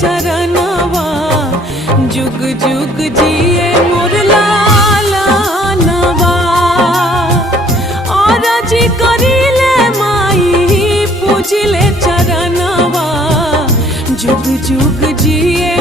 चरणवा जुग जुग जिए मोर लालनवा। और जी करिले माई पूजिले चरणवा जुग जुग जिए